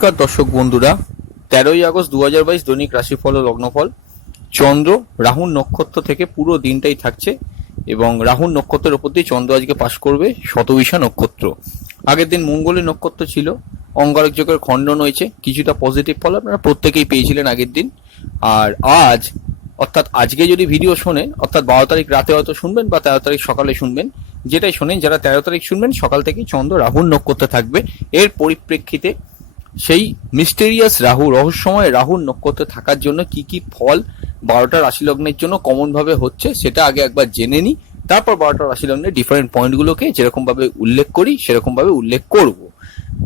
নমস্কার দর্শক বন্ধুরা, 13ই আগস্ট 2022 দৈনিক রাশিফল ও লগ্নফল। চন্দ্র রাহুর নক্ষত্র থেকে পুরো দিনটাই থাকছে এবং রাহুর নক্ষত্রের উপর দিয়ে চন্দ্র আজকে পাশ করবে শতবিশা নক্ষত্র। আগের দিন মঙ্গলের নক্ষত্র ছিল, অঙ্গারক যোগের খণ্ডন হয়েছে, কিছুটা পজিটিভ ফল আপনারা প্রত্যেকেই পেয়েছিলেন আগের দিন। আর আজ অর্থাৎ আজকে যদি ভিডিও শোনেন, অর্থাৎ 12 তারিখ রাতে হয়তো শুনবেন বা 13 তারিখ সকালে শুনবেন, যেটাই শোনেন, যারা 13 তারিখ শুনবেন সকাল থেকেই চন্দ্র রাহুর নক্ষত্রে থাকবে। এর পরিপ্রেক্ষিতে সেই মিস্টেরিয়াস রাহু, রহস্যময় রাহুর নক্ষত্রে থাকার জন্য কি কি ফল 12টা রাশি লগ্নের জন্য কমন ভাবে হচ্ছে সেটা আগে একবার জেনে নিই, তারপর 12টা রাশি লগ্নের ডিফারেন্ট পয়েন্টগুলোকে যেরকম ভাবে উল্লেখ করি সেরকম ভাবে উল্লেখ করব।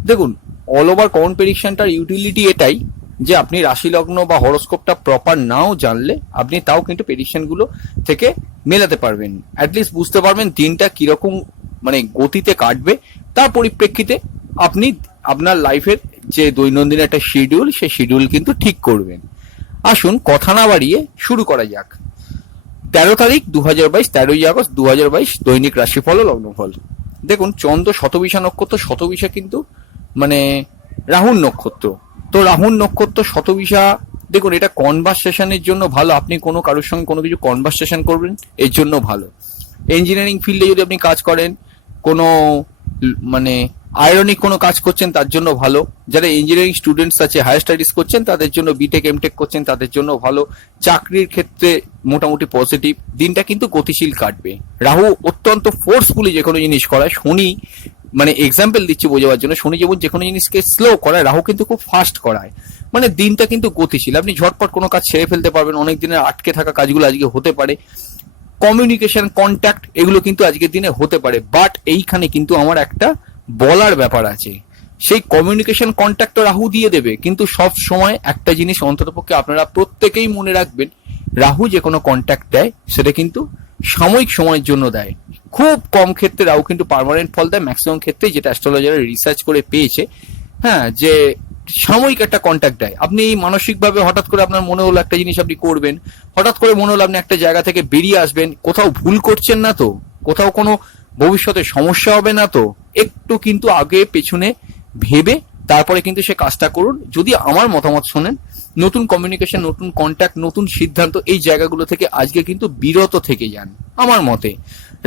দেখুন, অল ওভার কমন প্রেডিকশনটার ইউটিলিটি এটাই যে আপনি রাশি লগ্ন বা হরোস্কোপটা প্রপার নাও জানলে আপনি তাও কিন্তু প্রেডিকশনগুলো থেকে মেলাতে পারবেন, অ্যাটলিস্ট বুঝতে পারবেন দিনটা কিরকম গতিতে কাটবে। তার পরিপ্রেক্ষিতে আপনি আপনার লাইফের যে দৈনন্দিন একটা শিডিউল, সেই শিডিউল কিন্তু ঠিক করবেন। আসুন কথা না বাড়িয়ে শুরু করা যাক। 13 তারিখ 2022, 13ই আগস্ট 2022 দৈনিক রাশিফল ও লগ্নফল। দেখুন, চন্দ্র শতবিশা নক্ষত্র, শতবিশা কিন্তু রাহুর নক্ষত্র। তো রাহুর নক্ষত্র শতবিশা, দেখুন এটা কনভারসেশনের জন্য ভালো। আপনি কোনো কারোর সঙ্গে কোনো কিছু কনভারসেশন করবেন, এর জন্য ভালো। ইঞ্জিনিয়ারিং ফিল্ডে যদি আপনি কাজ করেন, কোনো আয়রনিক কোনো কাজ করছেন, তার জন্য ভালো। যারা ইঞ্জিনিয়ারিং স্টুডেন্টস আছে, হায়ার স্টাডিজ করছেন, তাদের জন্য, বিটেক এমটেক করছেন, তাদের জন্য ভালো। চাকরির ক্ষেত্রে মোটামুটি পজিটিভ। দিনটা কিন্তু গতিশীল কাটবে। রাহু অত্যন্ত ফোর্সফুলি যে কোনো জিনিস করায়। শনি, এক্সাম্পল দিচ্ছি বোঝাবার জন্য, শনি যেমন যে কোনো জিনিসকে স্লো করায়, রাহু কিন্তু খুব ফাস্ট করায়। দিনটা কিন্তু গতিশীল, আপনি ঝটপট কোনো কাজ ছেড়ে ফেলতে পারবেন। অনেক দিনের আটকে থাকা কাজগুলো আজকে হতে পারে। কমিউনিকেশন, কন্ট্যাক্ট, এগুলো কিন্তু আজকের দিনে হতে পারে। বাট এইখানে কিন্তু আমার একটা বলার ব্যাপার আছে। সেই কমিউনিকেশন কন্ট্যাক্ট রাহু দিয়ে দেবে, কিন্তু সব সময় একটা জিনিস অন্ততপক্ষে আপনারা প্রত্যেকেই মনে রাখবেন, রাহু যে কোনো কন্ট্যাক্ট দেয় সেটা কিন্তু সাময়িক সময়ের জন্য দেয়। খুব কম ক্ষেত্রে রাহু কিন্তু পার্মানেন্ট ফল দেয়। ম্যাক্সিমাম ক্ষেত্রে, যেটা অ্যাস্ট্রোলজাররা রিসার্চ করে পেয়েছে, হ্যাঁ, যে সাময়িক একটা কন্ট্যাক্ট দেয়। আপনি মানসিকভাবে হঠাৎ করে আপনার মনে হলো একটা জিনিস আপনি করবেন, হঠাৎ করে মনে হলো আপনি একটা জায়গা থেকে বেরিয়ে আসবেন, কোথাও ভুল করছেন না তো, কোথাও কোনো ভবিষ্যতে সমস্যা হবে না তো, একটু কিন্তু আগে পেছনে ভেবে তারপরে কিন্তু সে কাজটা করুন। যদি আমার মতামত শোনেন, নতুন কমিউনিকেশন, নতুন কন্ট্যাক্ট, নতুন সিদ্ধান্ত, এই জায়গাগুলো থেকে আজকে কিন্তু বিরত থেকে যান। আমার মতে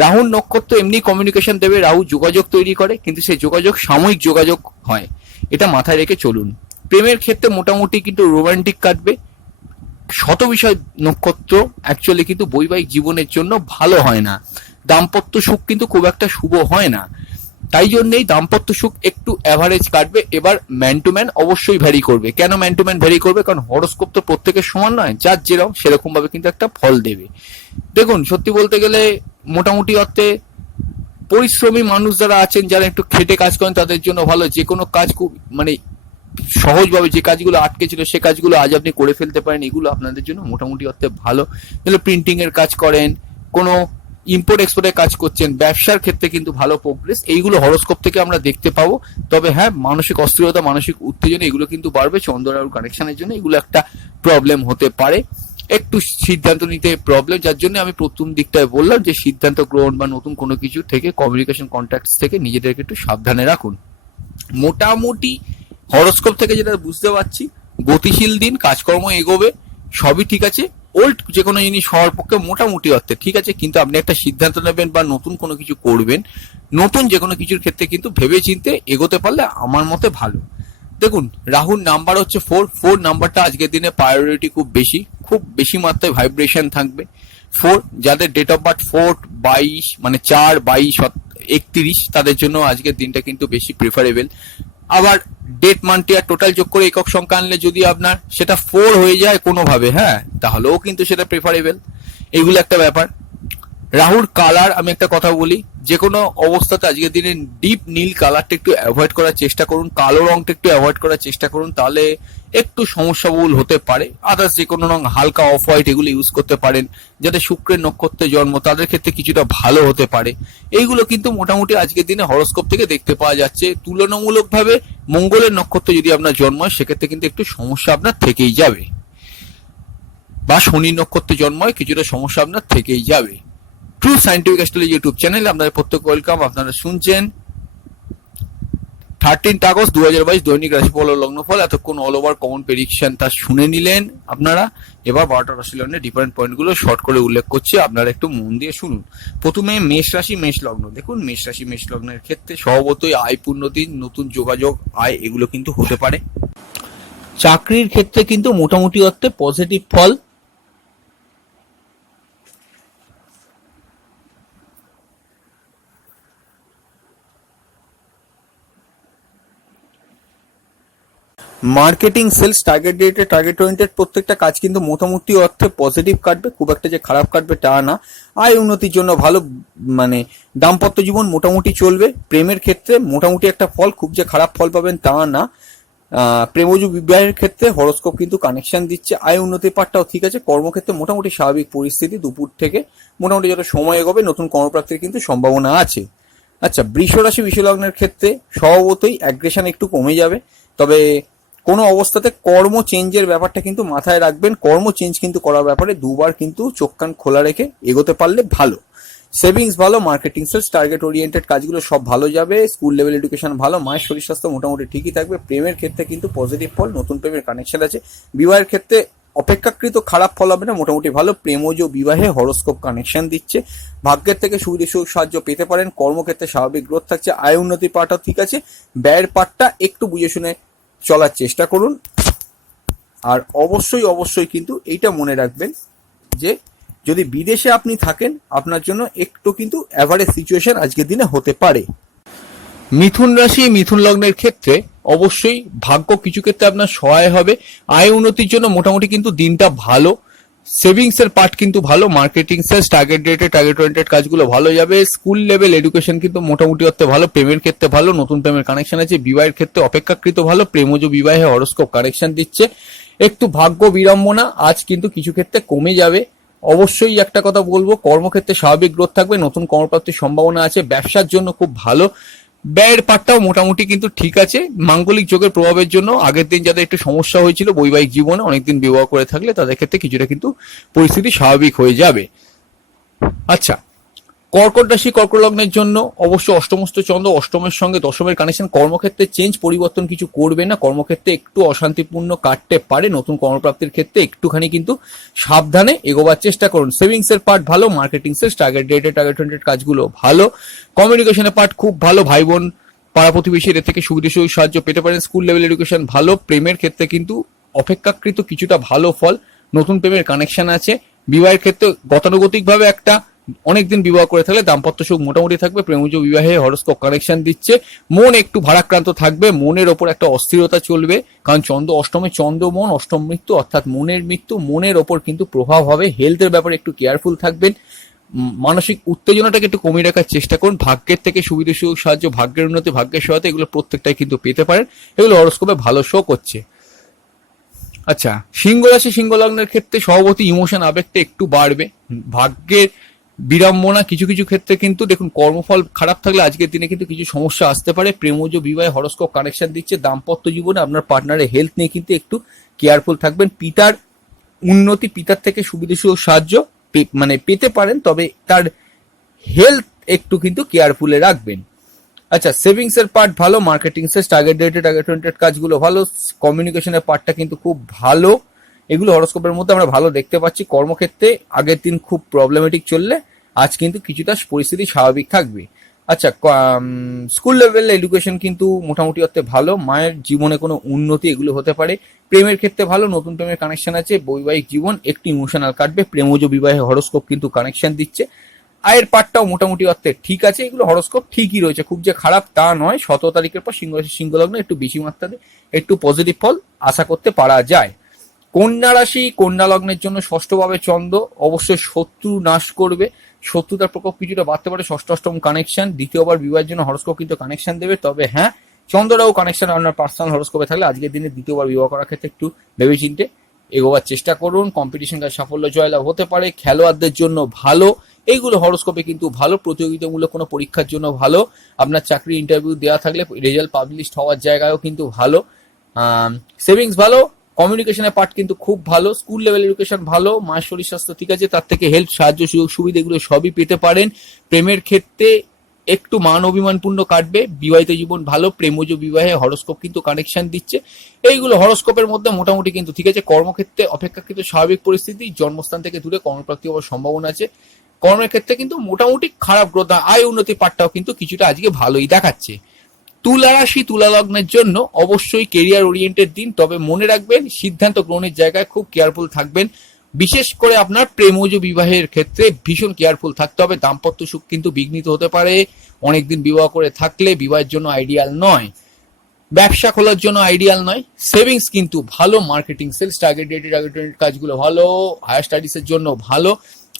রাহুর নক্ষত্র এমনি কমিউনিকেশন দেবে, রাহু যোগাযোগ তৈরি করে, কিন্তু সেই যোগাযোগ সাময়িক যোগাযোগ হয়, এটা মাথায় রেখে চলুন। প্রেমের ক্ষেত্রে মোটামুটি কিন্তু রোমান্টিক কাটবে। শতবিষয় নক্ষত্র অ্যাকচুয়ালি কিন্তু বৈবাহিক জীবনের জন্য ভালো হয় না। দাম্পত্য সুখ কিন্তু খুব একটা শুভ হয় না। তাই জন্যই দাম্পত্য সুখ একটু অ্যাভারেজ কাটবে। এবার ম্যান টু ম্যান অবশ্যই ভ্যারি করবে। কেন ম্যান টু ম্যান ভ্যারি করবে? কারণ হরোস্কোপ তো প্রত্যেকের সমান নয়, যার যেরকম সেরকম ভাবে কিন্তু একটা ফল দেবে। দেখুন, সত্যি বলতে গেলে মোটামুটি অর্থে পরিশ্রমী মানুষ যারা আছেন, যারা একটু খেটে কাজ করেন, তাদের জন্য ভালো। যে কোনো কাজ খুব সহজভাবে, যে কাজগুলো আটকে ছিল সে কাজগুলো আজ আপনি করে ফেলতে পারেন, এগুলো আপনাদের জন্য মোটামুটি অর্থে ভালো। প্রিন্টিং এর কাজ করেন, কোনো ইম্পোর্ট এক্সপোর্টের কাজ করছেন, ব্যবসার ক্ষেত্রে কিন্তু ভালো প্রোগ্রেস, এইগুলো হরোস্কোপ থেকে আমরা দেখতে পাবো। তবে হ্যাঁ, মানসিক অস্থিরতা, মানসিক উত্তেজনা, এগুলো কিন্তু বাড়বে। চন্দ্র রাহুর কানেকশনের জন্য এগুলো একটা প্রবলেম হতে পারে। একটু সিদ্ধান্ত নিতে প্রবলেম, যার জন্য আমি প্রথম দিকটায় বললাম যে সিদ্ধান্ত গ্রহণ বা নতুন কোনো কিছু থেকে, কমিউনিকেশন কন্ট্যাক্টস থেকে নিজেদেরকে একটু সাবধানে রাখুন। মোটামুটি হরোস্কোপ থেকে যেটা বুঝতে পারছি, গতিশীল দিন, কাজকর্ম এগোবে, সবই ঠিক আছে। ওল্ড যে কোনো জিনিস হওয়ার পক্ষে মোটামুটি অর্থে ঠিক আছে, কিন্তু আপনি একটা সিদ্ধান্ত নেবেন বা নতুন কোনো কিছু করবেন, নতুন যে কোনো কিছুর ক্ষেত্রে কিন্তু ভেবে চিন্তে এগোতে পারলে আমার মতে ভালো। দেখুন, রাহুর নাম্বার হচ্ছে 4। 4 নাম্বারটা আজকের দিনে প্রায়োরিটি খুব বেশি, খুব বেশি মাত্রায় ভাইব্রেশন থাকবে। 4, যাদের ডেট অফ বার্থ 4, 22, 4, 22, 31, তাদের জন্য আজকের দিনটা কিন্তু বেশি প্রেফারেবল। আবার ডেট মান্থ আর টোটাল যোগ করে একক সংখ্যা আনলে যদি আপনার সেটা 4 হয়ে যায় কোনোভাবে, হ্যাঁ, তাহলেও কিন্তু সেটা প্রেফারেবল। এইগুলো একটা ব্যাপার। রাহুর কালার, আমি একটা কথা বলি, যে কোনো অবস্থাতে আজকের দিনে ডিপ নীল কালারটা একটু অ্যাভয়েড করার চেষ্টা করুন, কালো রংটা একটু অ্যাভয়েড করার চেষ্টা করুন, তাহলে একটু সমস্যাবহুল হতে পারে। আদার্স যে কোনো রং, হালকা অফ হোয়াইট, এগুলো ইউজ করতে পারেন। যাদের শুক্রের নক্ষত্রে জন্ম তাদের ক্ষেত্রে কিছুটা ভালো হতে পারে। এইগুলো কিন্তু মোটামুটি আজকের দিনে হরোস্কোপ থেকে দেখতে পাওয়া যাচ্ছে। তুলনামূলকভাবে মঙ্গলের নক্ষত্রে যদি আপনার জন্ম হয়, সেক্ষেত্রে কিন্তু একটু সমস্যা আপনার থেকেই যাবে, বা শনির নক্ষত্রে জন্ম হয়, কিছুটা সমস্যা আপনার থেকেই যাবে। ট্রু সায়েন্টিফিক অ্যাস্ট্রোলজি ইউটিউব চ্যানেলে আপনাদের প্রত্যেক ওয়েলকাম। আপনারা শুনছেন 13 আগস্ট 2022 দৈনিক রাশিফল ও লগ্নফল এতক্ষণ অল ওভার কমন প্রেডিকশন তা শুনে নিলেন আপনারা। এবার 12টা রাশি লগ্নের ডিফারেন্ট পয়েন্টগুলো শর্ট করে উল্লেখ করছি, আপনারা একটু মন দিয়ে শুনুন। প্রথমে মেষ রাশি মেষ লগ্ন। দেখুন মেষ রাশি মেষ লগ্নের ক্ষেত্রে স্বভাবতই আয় উন্নতি, নতুন যোগাযোগ, আয় এগুলো কিন্তু হতে পারে। চাকরির ক্ষেত্রে কিন্তু মোটামুটি অর্থে পজিটিভ ফল। Marketing, sales, target dated, target oriented প্রত্যেকটা কাজ কিন্তু মোটামুটি অর্থে পজিটিভ কাটবে, খুব একটা যে খারাপ কাটবে তা না। আয় উন্নতির জন্য ভালো, মানে দাম্পত্য জীবন মোটামুটি চলবে। প্রেমের ক্ষেত্রে মোটামুটি একটা ফল, খুব যে খারাপ ফল পাবেন তা না। প্রেমজ বিবাহের ক্ষেত্রে হরোস্কোপ কিন্তু কানেকশন দিচ্ছে। আয় উন্নতির পার্টটাও ঠিক আছে। কর্মক্ষেত্রে মোটামুটি স্বাভাবিক পরিস্থিতি, দুপুর থেকে মোটামুটি যত সময় এগোবে নতুন কর্মপ্রাপ্তির কিন্তু সম্ভাবনা আছে। আচ্ছা, বৃষ রাশি বৃষ লগ্নের ক্ষেত্রে স্বভাবতই অ্যাগ্রেশন একটু কমে যাবে, তবে কোনো অবস্থাতে কর্ম চেঞ্জের ব্যাপারটা কিন্তু মাথায় রাখবেন। কর্ম চেঞ্জ কিন্তু করার ব্যাপারে দুবার কিন্তু চোখ কান খোলা রেখে এগোতে পারলে ভালো। সেভিংস ভালো, মার্কেটিং, সেলস, টার্গেট ওরিয়েন্টেড কাজগুলো সব ভালো যাবে। স্কুল লেভেল এডুকেশন ভালো, মায়ের শরীর স্বাস্থ্য মোটামুটি ঠিকই থাকবে। প্রেমের ক্ষেত্রে কিন্তু পজিটিভ ফল, নতুন প্রেমের কানেকশন আছে। বিবাহের ক্ষেত্রে অপেক্ষাকৃত খারাপ ফল হবে না, মোটামুটি ভালো। প্রেমজ বিবাহে হরোস্কোপ কানেকশন দিচ্ছে। ভাগ্যের থেকে সুবিধা সুযোগ সাহায্য পেতে পারেন। কর্মক্ষেত্রে স্বাভাবিক গ্রোথ থাকছে। আয় উন্নতির পার্টও ঠিক আছে। ব্যয়ের পার্টটা একটু বুঝে শুনে চলার চেষ্টা করুন। আর অবশ্যই অবশ্যই কিন্তু এইটা মনে রাখবেন যে যদি বিদেশে আপনি থাকেন আপনার জন্য একটু কিন্তু অ্যাভারেজ সিচুয়েশন আজকের দিনে হতে পারে। মিথুন রাশি মিথুন লগ্নের ক্ষেত্রে অবশ্যই ভাগ্য কিছু ক্ষেত্রে আপনার সহায় হবে। আয় উন্নতির জন্য মোটামুটি কিন্তু দিনটা ভালো। সেভিংস এর পার্ট কিন্তু ভালো। Marketing, sales, target dated, target oriented কাজগুলো ভালো যাবে। স্কুল লেভেল এডুকেশন কিন্তু মোটামুটি অর্থে ভালো। প্রেমের ক্ষেত্রে ভালো, নতুন প্রেমের কানেকশন আছে। বিবাহের ক্ষেত্রে অপেক্ষাকৃত ভালো। প্রেমজ বিবাহে হরোস্কোপ কানেকশন দিচ্ছে। একটু ভাগ্য বিড়ম্বনা আজ কিন্তু কিছু ক্ষেত্রে কমে যাবে। অবশ্যই একটা কথা বলবো, কর্মক্ষেত্রে স্বাভাবিক গ্রোথ থাকবে, নতুন কর্মপ্রাপ্তির সম্ভাবনা আছে। ব্যবসার জন্য খুব ভালো। ব্যয়ের পার্টটাও মোটামুটি কিন্তু ঠিক আছে। মাঙ্গলিক যোগের প্রভাবের জন্য আগের দিন যাদের একটু সমস্যা হয়েছিল বৈবাহিক জীবনে, অনেকদিন বিবাহ করে থাকলে তাদের ক্ষেত্রে কিছুটা কিন্তু পরিস্থিতি স্বাভাবিক হয়ে যাবে। আচ্ছা, কর্কট রাশি কর্কট লগ্নের জন্য অবশ্য অষ্টমস্ত চন্দ্র, অষ্টমের সঙ্গে দশমের কানেকশন। কর্মক্ষেত্রে চেঞ্জ পরিবর্তন কিছু করবে না। কর্মক্ষেত্রে একটু অশান্তিপূর্ণ কাটতে পারে। নতুন কর্মপ্রাপ্তির ক্ষেত্রে একটুখানি কিন্তু সাবধানে এগোবার চেষ্টা করুন। সেভিংস এর পার্ট ভালো। Marketing, sales, target dated, target oriented কাজগুলো ভালো। কমিউনিকেশনের পার্ট খুব ভালো। ভাই বোন, পাড়া প্রতিবেশী এর থেকে সুবিধা সুযোগ সাহায্য পেতে পারেন। স্কুল লেভেল এডুকেশন ভালো। প্রেমের ক্ষেত্রে কিন্তু অপেক্ষাকৃত কিছুটা ভালো ফল, নতুন প্রেমের কানেকশন আছে। বিবাহের ক্ষেত্রে গতানুগতিকভাবে একটা অনেকদিন বিবাহ করে থাকলে দাম্পত্য সুখ মোটামুটি থাকবে। প্রেমজ বিবাহে হরোস্কোপ কানেকশন দিচ্ছে। মন একটু ভারাক্রান্ত থাকবে, মনের ওপর একটা অস্থিরতা চলবে, কারণ চন্দ্র অষ্টমে, চন্দ্র মন অষ্টম মৃত্যু, অর্থাৎ মনের মৃত্যু, মনের ওপর কিন্তু প্রভাব হবে। হেলথের ব্যাপারে একটু কেয়ারফুল থাকবেন। মানসিক উত্তেজনাটাকে একটু কমিয়ে রাখার চেষ্টা করুন। ভাগ্যের থেকে সুবিধা সুযোগ সাহায্য, ভাগ্যের উন্নতি, ভাগ্যের সহায়তা এগুলো প্রত্যেকটাই কিন্তু পেতে পারেন। এগুলো হরোস্কোপে ভালো শো করছে। আচ্ছা, সিংহ রাশি সিংহ লগ্নের ক্ষেত্রে স্বভাবতই ইমোশন, আবেগটা একটু বাড়বে। ভাগ্যের বিড়ম্বনা কিছু কিছু ক্ষেত্রে কিন্তু দেখুন, কর্মফল খারাপ থাকলে আজকের দিনে কিন্তু কিছু সমস্যা আসতে পারে। প্রেমজ বিবাহে হরোস্কোপ কানেকশন দিচ্ছে। দাম্পত্য জীবনে আপনার পার্টনারের হেলথ নিয়ে কিন্তু একটু কেয়ারফুল থাকবেন। পিতার উন্নতি, পিতার থেকে সুবিধা সুযোগ সাহায্য মানে পেতে পারেন, তবে তার হেলথ একটু কিন্তু কেয়ারফুলে রাখবেন। আচ্ছা, সেভিংস এর পার্ট ভালো। Marketing, sales, target dated, target oriented কাজগুলো ভালো। কমিউনিকেশনের পার্টটা কিন্তু খুব ভালো। এগুলো হরোস্কোপের মধ্যে আমরা ভালো দেখতে পাচ্ছি। কর্মক্ষেত্রে আগের দিন খুব প্রবলেমেটিক চললে আজ কিন্তু কিছুটা পরিস্থিতি স্বাভাবিক থাকবে। আচ্ছা, স্কুল লেভেল এডুকেশন কিন্তু মোটামুটি অর্থে ভালো। মায়ের জীবনে কোনো উন্নতি এগুলো হতে পারে। প্রেমের ক্ষেত্রে ভালো, নতুন প্রেমের কানেকশন আছে। বৈবাহিক জীবন একটু ইমোশনাল কাটবে। প্রেমজ বিবাহে হরোস্কোপ কিন্তু কানেকশন দিচ্ছে। আয়ের পার্টটাও মোটামুটি অর্থে ঠিক আছে। এগুলো হরোস্কোপ ঠিকই রয়েছে, খুব যে খারাপ তা নয়। 17 তারিখের পর সিংহ রাশি সিংহ লগ্ন একটু বেশি মাত্রাতে একটু পজিটিভ ফল আশা করতে পারা যায়। কন্যা রাশি কন্যা লগ্নের জন্য ষষ্ঠভাবে চন্দ্র অবশ্যই শত্রু নাশ করবে। শত্রুতার প্রকোপ কিছুটা বাড়তে পারে। ষষ্ঠ অষ্টম কানেকশন, দ্বিতীয়বার বিবাহের জন্য হরোস্কোপ কিন্তু কানেকশন দেবে। তবে হ্যাঁ, চন্দ্ররাও কানেকশন আপনার পার্সোনাল হরোস্কোপে থাকলে আজকের দিনে দ্বিতীয়বার বিবাহ করার ক্ষেত্রে একটু ভেবেচিন্তে এগোবার চেষ্টা করুন। কম্পিটিশন কাজ সাফল্য জয়লাভ হতে পারে। খেলোয়াড়দের জন্য ভালো। এইগুলো হরোস্কোপে কিন্তু ভালো। প্রতিযোগিতামূলক কোনো পরীক্ষার জন্য ভালো। আপনার চাকরি ইন্টারভিউ দেওয়া থাকলে রেজাল্ট পাবলিশ হওয়ার জায়গায়ও কিন্তু ভালো। সেভিংস ভালো। কমিউনিকেশনের পার্ট কিন্তু খুব ভালো। স্কুল লেভেল এডুকেশন ভালো। মায়ের শরীর স্বাস্থ্য ঠিক আছে। তার থেকে হেল্প, সাহায্য, সুযোগ সুবিধা এগুলো সবই পেতে পারেন। প্রেমের ক্ষেত্রে একটু মান অভিমানপূর্ণ কাটবে, বিবাহিত জীবন ভালো, প্রেমজ বিবাহে হরস্কোপ কিন্তু কানেকশন দিচ্ছে। এইগুলো হরস্কোপের মধ্যে মোটামুটি কিন্তু ঠিক আছে। কর্মক্ষেত্রে অপেক্ষাকৃত স্বাভাবিক পরিস্থিতি, জন্মস্থান থেকে দূরে কর্মপ্রাপ্তি হওয়ার সম্ভাবনা আছে। কর্মের ক্ষেত্রে কিন্তু মোটামুটি খারাপ গ্রোথ না, আয় উন্নতির পাঠটাও কিন্তু কিছুটা আজকে ভালোই দেখাচ্ছে। তুলা রাশি তুলা লগ্নের জন্য অবশ্যই কেরিয়ার ওরিয়েন্টেড দিন, তবে মনে রাখবেন সিদ্ধান্ত গ্রহণের জায়গায় খুব কেয়ারফুল থাকবেন। বিশেষ করে আপনার প্রেমজ বিবাহের ক্ষেত্রে ভীষণ কেয়ারফুল থাকতে হবে। দাম্পত্য সুখ কিন্তু বিঘ্নিত হতে পারে, অনেকদিন বিবাহ করে থাকলে বিবাহের জন্য আইডিয়াল নয়, ব্যবসা খোলার জন্য আইডিয়াল নয়। সেভিংস কিন্তু ভালো, মার্কেটিং সেলস টার্গেটেড কাজগুলো ভালো, হায়ার স্টাডিজের জন্য ভালো,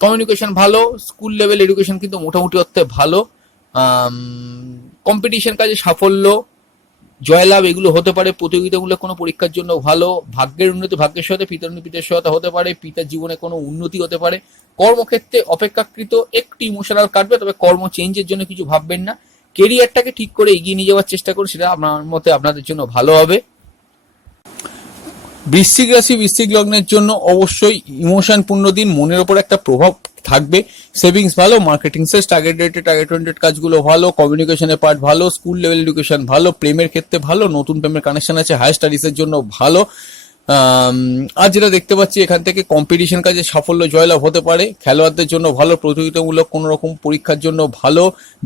কমিউনিকেশন ভালো, স্কুল লেভেল এডুকেশন কিন্তু মোটামুটি অর্থে ভালো, কম্পিটিশন কাজে সাফল্য, জয়লাভ এগুলো হতে পারে। প্রতিযোগিতামূলক কোনো পরীক্ষার জন্য ভালো, ভাগ্যের উন্নতি, ভাগ্যের সহায়তা, পিতার সহায়তা হতে পারে, পিতার জীবনে কোনো উন্নতি হতে পারে। কর্মক্ষেত্রে অপেক্ষাকৃত একটু ইমোশনাল কাটবে, তবে কর্ম চেঞ্জের জন্য কিছু ভাববেন না। কেরিয়ারটাকে ঠিক করে এগিয়ে নিয়ে যাওয়ার চেষ্টা করুন, সেটা আপনার মতে আপনাদের জন্য ভালো হবে। বৃশ্চিক রাশি বৃশ্চিক লগ্নের জন্য অবশ্যই ইমোশন পূর্ণ দিন, মনের ওপর একটা প্রভাব থাকবে। সেভিংস ভালো, মার্কেটিং সেলস টার্গেটেড কাজগুলো ভালো, কমিউনিকেশনের পার্ট ভালো, স্কুল লেভেল এডুকেশন ভালো, প্রেমের ক্ষেত্রে ভালো, নতুন প্রেমের কানেকশন আছে, হায়ার স্টাডিজের জন্য ভালো। আর যেটা দেখতে পাচ্ছি এখান থেকে কম্পিটিশন কাজে সাফল্য জয়লাভ হতে পারে, খেলোয়াড়দের জন্য ভালো, প্রতিযোগিতামূলক কোনো রকম পরীক্ষার জন্য ভালো।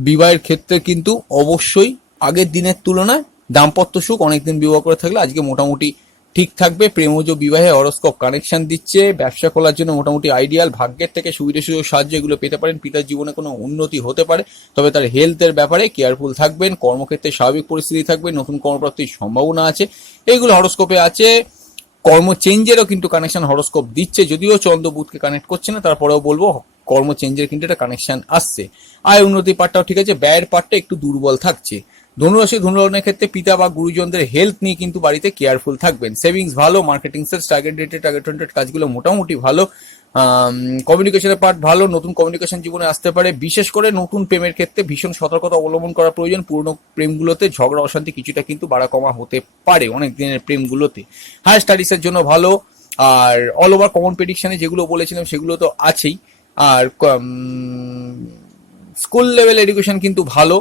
বিবাহের ক্ষেত্রে কিন্তু অবশ্যই আগের দিনের তুলনায় দাম্পত্য সুখ, অনেকদিন বিবাহ করে থাকলে আজকে মোটামুটি ঠিক থাকবে। প্রেমজ বিবাহে হরস্কোপ কানেকশন দিচ্ছে, ব্যবসা খোলার জন্য মোটামুটি আইডিয়াল, ভাগ্যের থেকে সুবিধা সুযোগ সাহায্য এগুলো পেতে পারেন। পিতার জীবনে কোনো উন্নতি হতে পারে, তবে তার হেলথের ব্যাপারে কেয়ারফুল থাকবেন। কর্মক্ষেত্রে স্বাভাবিক পরিস্থিতি থাকবে, নতুন কর্মপ্রাপ্তির সম্ভাবনা আছে, এইগুলো হরস্কোপে আছে। কর্ম চেঞ্জেরও কিন্তু কানেকশন হরস্কোপ দিচ্ছে, যদিও চন্দ্র বুধকে কানেক্ট করছে না, তারপরেও বলবো কর্ম চেঞ্জের কিন্তু একটা কানেকশন আসছে। আয় উন্নতির পার্টটাও ঠিক আছে, ব্যয়ের পার্টটা একটু দুর্বল থাকছে। ধনুরাশি ধনুলগ্নের ক্ষেত্রে পিতা বা গুরুজনদের হেলথ নিয়ে কিন্তু বাড়িতে কেয়ারফুল থাকবেন। সেভিংস ভালো, মার্কেটিং সেলস টার্গেটেড কাজগুলো মোটামুটি ভালো, কমিউনিকেশনের পার্ট ভালো, নতুন কমিউনিকেশন জীবনে আসতে পারে। বিশেষ করে নতুন প্রেমের ক্ষেত্রে ভীষণ সতর্কতা অবলম্বন করা প্রয়োজন। পুরনো প্রেমগুলোতে ঝগড়া অশান্তি কিছুটা কিন্তু বাড়া কমা হতে পারে অনেক দিনের প্রেমগুলোতে। হায়ার স্টাডিজের জন্য ভালো, আর অল ওভার কমন প্রেডিকশনে যেগুলো বলেছিলাম সেগুলো তো আছেই। আর স্কুল লেভেল এডুকেশন কিন্তু ভালো,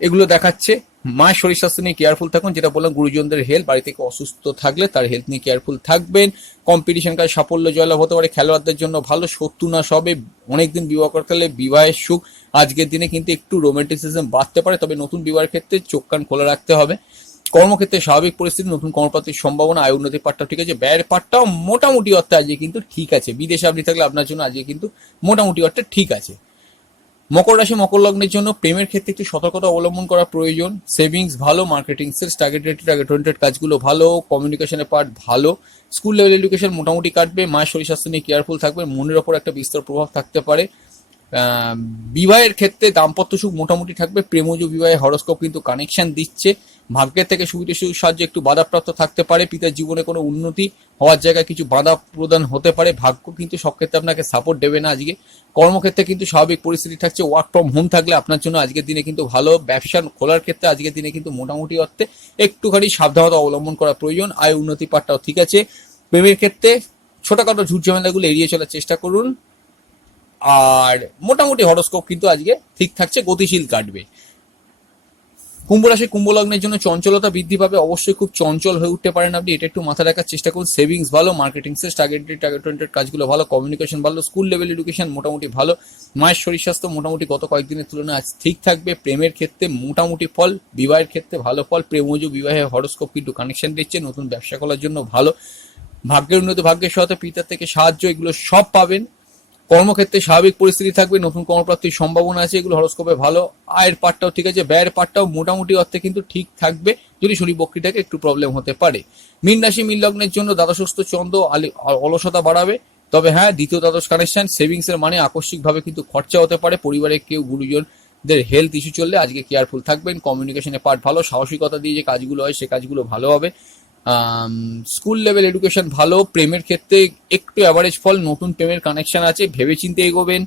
এগুলো দেখাচ্ছে। মায়ের শরীর স্বাস্থ্য নিয়ে কেয়ারফুল থাকুন, যেটা বললাম গুরুজনদের হেলথ, বাড়ি থেকে অসুস্থ থাকলে তার হেলথ নিয়ে কেয়ারফুল থাকবেন। কম্পিটিশন কাজ সাফল্য জয়লাভ হতে পারে, খেলোয়াড়দের জন্য ভালো, শত্রু না সবে, অনেকদিন বিবাহ করতে হলে বিবাহের সুখ। আজকের দিনে কিন্তু একটু রোমান্টিসিজম বাড়তে পারে, তবে নতুন বিবাহের ক্ষেত্রে চোখ কান খোলা রাখতে হবে। কর্মক্ষেত্রে স্বাভাবিক পরিস্থিতি, নতুন কর্মপ্রাপ্তির সম্ভাবনা, আয় উন্নতির পাঠটাও ঠিক আছে, ব্যয়ের পাঠটাও মোটামুটি অর্থে আজকে কিন্তু ঠিক আছে। বিদেশে আপনি থাকলে আপনার জন্য আজকে কিন্তু মোটামুটি অর্থে ঠিক আছে। মকর রাশি মকর লগ্নের জন্য প্রেমের ক্ষেত্রে একটু সতর্কতা অবলম্বন করা প্রয়োজন। সেভিংস ভালো, মার্কেটিং সেলস টার্গেটেড কাজগুলো ভালো, কমিউনিকেশনের পার্ট ভালো, স্কুল লেভেল এডুকেশন মোটামুটি কাটবে। মায়ের শরীর স্বাস্থ্য নিয়ে কেয়ারফুল থাকবে, মনের ওপর একটা বিস্তর প্রভাব থাকতে পারে। বিবাহের ক্ষেত্রে দাম্পত্য সুখ মোটামুটি থাকবে। প্রেমজ বিবাহে হরস্কোপ কিন্তু কানেকশন দিচ্ছে, ভাগ্যের থেকে সুবিধা সুযোগ সাহায্য একটু বাধাপ্রাপ্ত থাকতে পারে। পিতার জীবনে কোনো উন্নতি হওয়ার জায়গায় কিছু বাধা প্রদান হতে পারে। ভাগ্য কিন্তু সব ক্ষেত্রে আপনাকে সাপোর্ট দেবে না আজকে। কর্মক্ষেত্রে কিন্তু স্বাভাবিক পরিস্থিতি থাকছে, ওয়ার্ক ফ্রম হোম থাকলে আপনার জন্য আজকের দিনে কিন্তু ভালো। ব্যবসা খোলার ক্ষেত্রে আজকের দিনে কিন্তু মোটামুটি অর্থে একটুখানি সাবধানতা অবলম্বন করা প্রয়োজন। আয় উন্নতি পাঠটাও ঠিক আছে। প্রেমের ক্ষেত্রে ছোটখাটো ঝুট ঝামেলাগুলো এড়িয়ে চলার চেষ্টা করুন, আর মোটামুটি হরস্কোপ কিন্তু আজকে ঠিক থাকছে, গতিশীল কাটবে। কুম্ভ রাশি কুম্ভ লগ্নের জন্য চঞ্চলতা বৃদ্ধি পাবে, অবশ্যই খুব চঞ্চল হয়ে উঠতে পারেন আপনি, এটা একটু মাথায় রাখার চেষ্টা করুন। সেভিংস ভালো, মার্কেটিং সেলস টার্গেটেড কাজগুলো ভালো, কমিউনিকেশন ভালো, স্কুল লেভেল এডুকেশন মোটামুটি ভালো। মায়ের শরীর স্বাস্থ্য মোটামুটি গত কয়েকদিনের তুলনায় আজ ঠিক থাকবে। প্রেমের ক্ষেত্রে মোটামুটি ফল, বিবাহের ক্ষেত্রে ভালো ফল। প্রেমজ বিবাহে হরস্কোপ কিন্তু কানেকশন দিচ্ছে, নতুন ব্যবসা করার জন্য ভালো। ভাগ্যের উন্নতি, ভাগ্যের সহায়তা, পিতার থেকে সাহায্য এগুলো সব পাবেন। কর্মক্ষেত্রে স্বাভাবিক পরিস্থিতি থাকবে, নতুন কর্মপ্রাপ্তির সম্ভাবনা আছে, এগুলো হরস্কোপে ভালো। আয়ের পার্টটাও ঠিক আছে, ব্যয়ের পার্টটাও মোটামুটি অর্থে কিন্তু ঠিক থাকবে, যদি শরীর বকরিটাকে একটু প্রবলেম হতে পারে। মীন রাশি মীন লগ্নের জন্য দ্বাদশস্থ চন্দ্র অলসতা বাড়াবে, তবে হ্যাঁ দ্বিতীয় দ্বাদশ কানেকশন, সেভিংস এর মানে আকস্মিকভাবে কিন্তু খরচা হতে পারে। পরিবারে কেউ গুরুজনদের হেলথ ইস্যু চললে আজকে কেয়ারফুল থাকবেন। কমিউনিকেশনের পার্ট ভালো, সাহসিকতা দিয়ে যে কাজগুলো হয় সে কাজগুলো ভালো হবে। স্কুল লেভেল এডুকেশন ভালো। প্রেমের ক্ষেত্রে একটু অ্যাভারেজ ফল, নতুন প্রেমের কানেকশন আছে, ভেবেচিন্তে এগোবেন।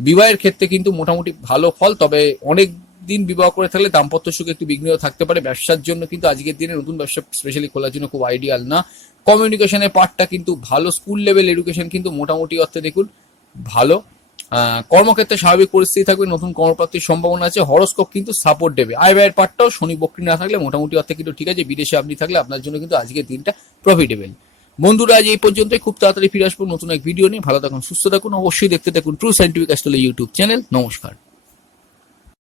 বিবাহের ক্ষেত্রে কিন্তু মোটামুটি ভালো ফল, তবে অনেক দিন বিবাহ করে থাকলে দাম্পত্য সুখ একটু বিঘ্নিত থাকতে পারে। ব্যবসার জন্য কিন্তু আজকের দিনে নতুন ব্যবসা স্পেশালি খোলার জন্য খুব আইডিয়াল না। কমিউনিকেশনের পার্টটা কিন্তু ভালো, স্কুল লেভেল এডুকেশন কিন্তু মোটামুটি অর্থে দেখুন ভালো। কর্মক্ষেত্রে স্বাভাবিক পরিস্থিতি থাকবে, নতুন কর্মপ্রাপ্তির সম্ভাবনা আছে, হরস্কোপ কিন্তু সাপোর্ট দেবে। আয় ব্যয়ের পার্টটাও শনি বক্রী না থাকলে মোটামুটি অর্থে কিন্তু ঠিক আছে। বিদেশে আপনি থাকলে আপনার জন্য কিন্তু আজকের দিনটা প্রফিটেবল। বন্ধুরা আজ এই পর্যন্তই, খুব তাড়াতাড়ি ফিরে আসবো নতুন এক ভিডিও নিয়ে। ভালো থাকুন, সুস্থ থাকুন, অবশ্যই দেখতে থাকুন true scientific astrology YouTube channel. নমস্কার।